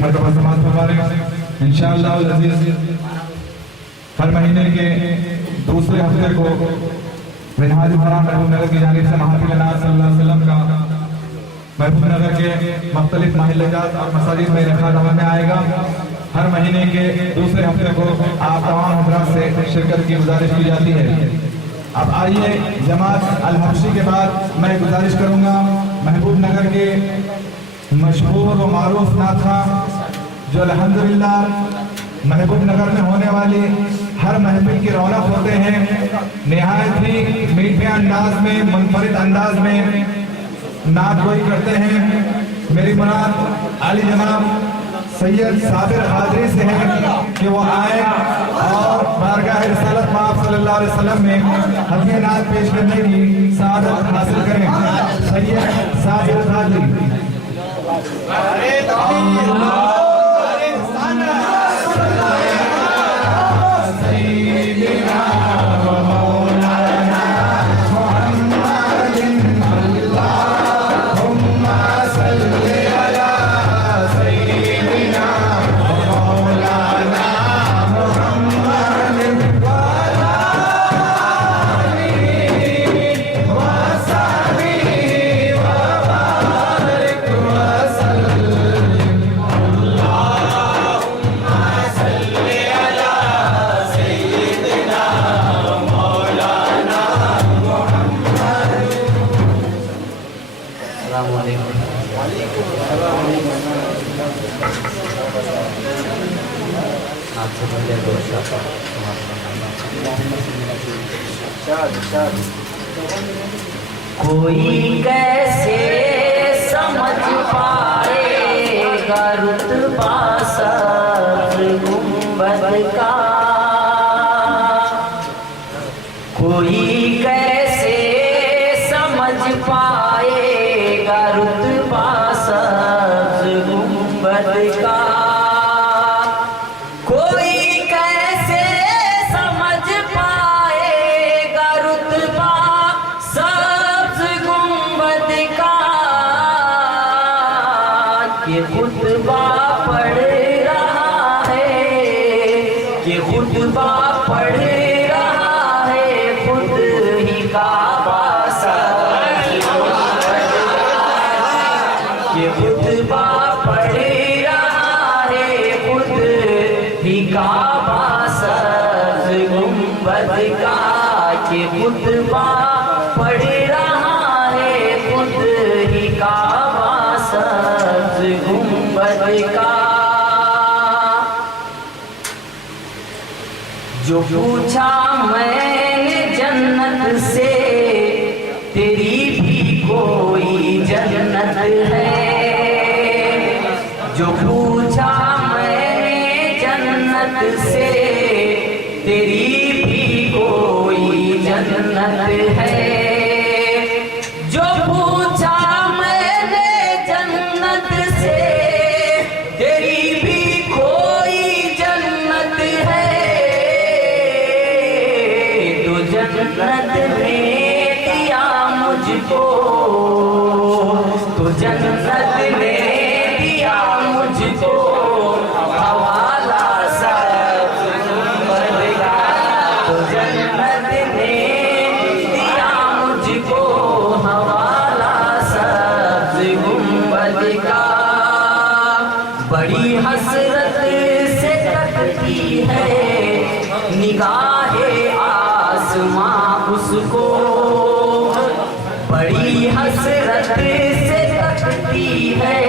मरतबा समाअत फरमा रहे हैं इंशाअल्लाह अज़ीज़। हर महीने के दूसरे हफ्ते को मिनहाज हराम महबूब नगर की जानिब से महफिल नाज़ सल्लल्लाहु अलैहि वसल्लम का महबूब नगर के मुख्तलिफ महल्लात और मसाजिद में रखा दवा में आएगा। हर महीने के दूसरे हफ्ते को आप तमाम हज़रात से शिरकत की गुजारिश की जाती है। अब आइए जमात अल हबशी के बाद मैं गुजारिश करूँगा महबूब नगर के मशहूर व मारूफ नाथा जो अल्हम्दुलिल्लाह महबूब नगर में होने वाली हर महफिल की रौनक होते हैं, निहायत ही मीठे अंदाज में मुनफरिद अंदाज में नात गोई करते हैं। मेरी मुराद आली जनाब सैयद साबिर हाज़री से है कि वो आए और बारगाह रिसालत माफ़ सल्लल्लाहु अलैहि वसल्लम में हज़ीर नात पेश करने की सआदत हासिल करें। सैयद साबिर हाज़री। कोई कैसे समझ पाएगा रुतबा सर गुंबद का, कोई कैसे समझ पाएगा रुतबा सर गुंबद का, ये खुतबा पढ़ रहा है, ये खुतबा पढ़ रहा है, खुद ही काबा सर ये खुतबा पढ़ रहा है, खुद ही काबा सर गुंबद का, ये खुतबा पढ़ रहा है, खुद ही काबा सर गुंबद का। जो पूछा मैंने जन्नत से, तेरी भी कोई जन्नत है, जो पूछा मैंने जन्नत से, तेरी भी कोई जन्नत है, जो पूछा जन्नत ने दिया मुझको, तो जन्नत ने दिया मुझको हवाला सर गुंबद का, तो जन्नत ने दिया मुझको हवाला सर गुंबद का। बड़ी हसरत से तकती है निगाहे आसमां उसको, बड़ी हसरत से तकती है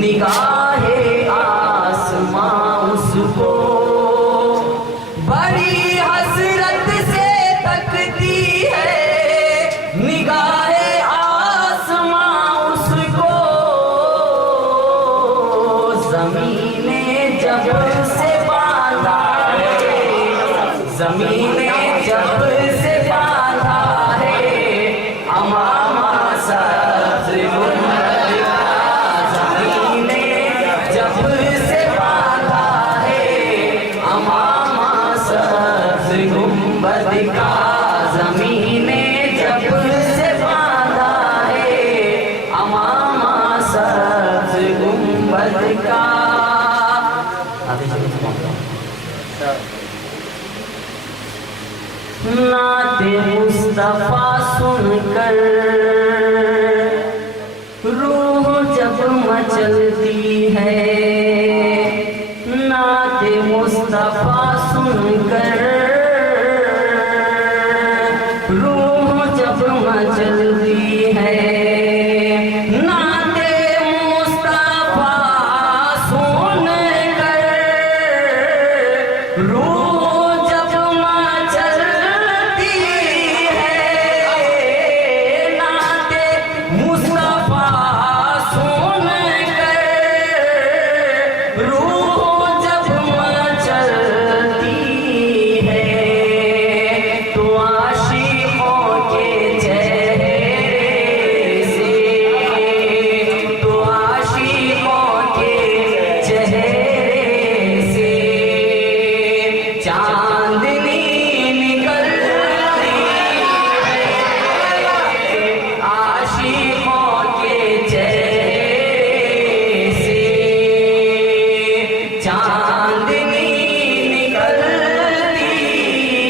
निगाहे आसमां उसको, बड़ी हसरत से तकती है निगाहे आसमां उसको। ज़मीने जब से बांधा है, ज़मीने जब से बांधा है, अमामा सब्ज़ गुंबद का, ज़मीने जब से बांधा है, अमामा सब्ज़ गुंबद का, ज़मीने जब से बांधा है, अमामा सब्ज़ गुंबद का। नाते मुस्तफा सुनकर रूह जब मचलती है, नाते मुस्तफा सुनकर रूह जब मचलती है, नाते मुस्तफा सुनकर रूह जब मचलती है, नाते मुस्तफा सुनकर रूह जब मचलती है, तो आशिकों के चेहरे से, तो आशिकों के चेहरे से चांदनी निकलती है, आशिकों के चेहरे से चांदनी निकलती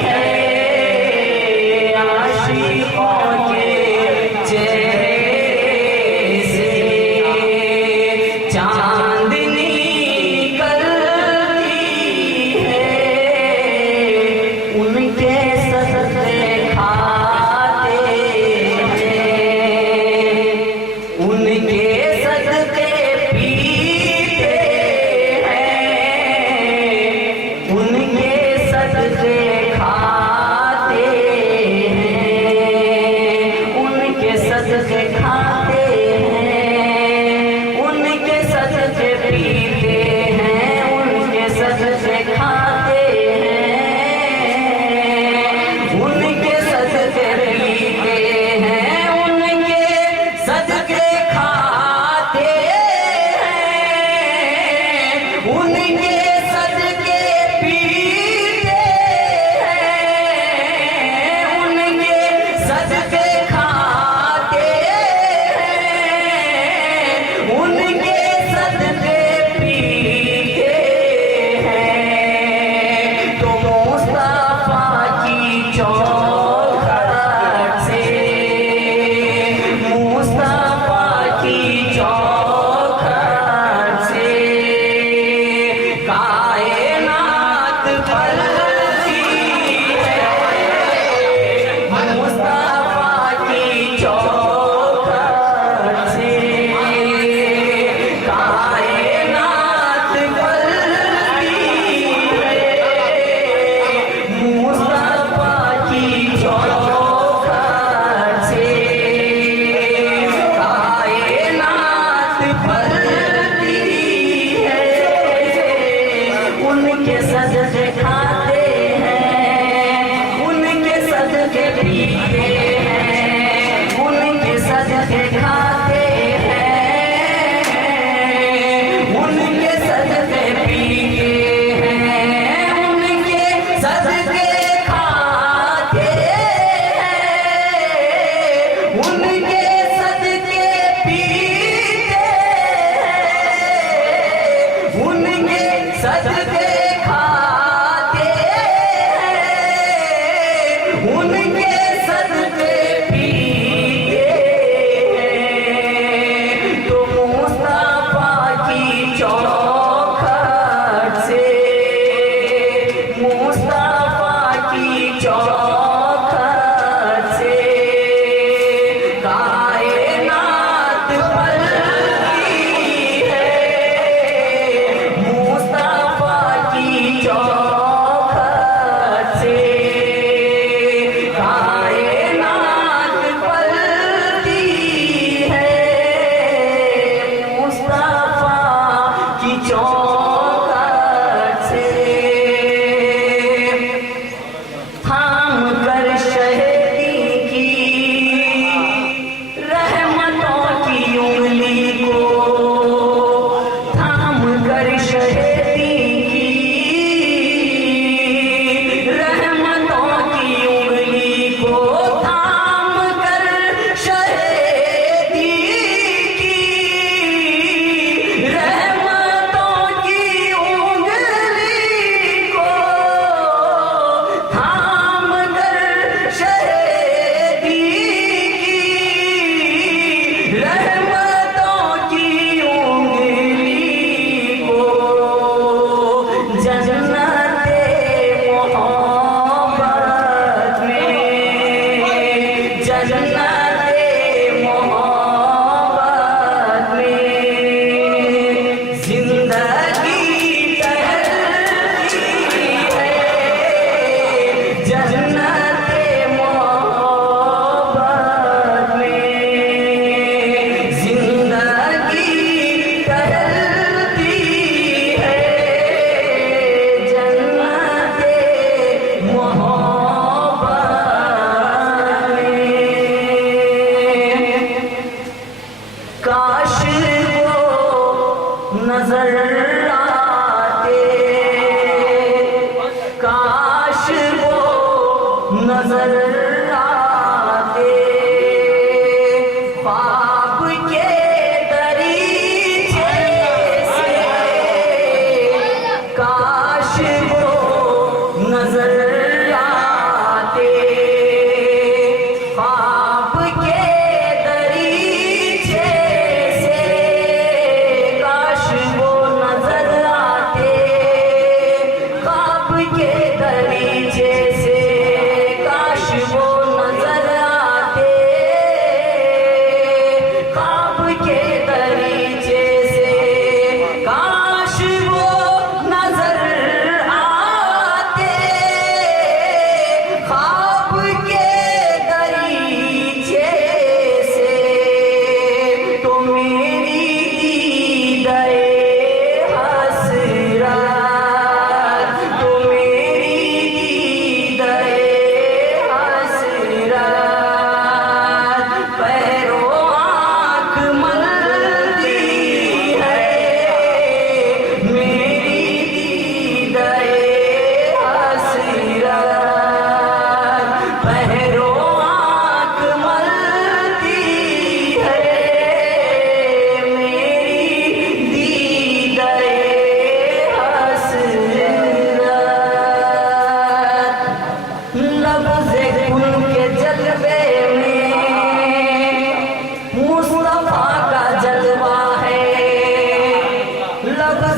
है, आशिकों के चेहरे से चांदनी निकलती है, उनके सदके खाते हैं, उनके सदके पीते हैं, उनके सदके खाते हैं, उनके सदके खाते हैं, उनके सदके पीते हैं, उनके सदके खाते हैं, उनके सदके पीते हैं, उनके सदके खाते हैं, उनके सदके पीते हैं, उनके सदके खाते हैं, उनके सदके पीते हैं, तो मुस्तफा की चौखट से, मुस्तफा की चौखट से कायनात पलती है, मुस्तफा की चौखट से कायनात पलती है, मुस्तफा की चौखट से कायनात पलती है, उनके सदके खाते हैं, उनके सदके पीते हैं, उनके सदके खाते हैं, उनके सदके पीते हैं, उनके सदके खाते हैं, उनके सदके पीते हैं, उनके सदके खाते हैं, उनके सदके पीते हैं, तो मुस्तफा की चौखट से, मुस्तफा की चौखट से कायनात पलती है, मुस्तफा की चौखट से कायनात पलती है, मुस्तफा की चौखट से थाम कर शहीदी की रहमतों की उंगली को, थाम कर शहीदी की रहमतों की उंगली को, थाम कर शहीदी की रहमतों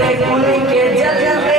से कुल के जल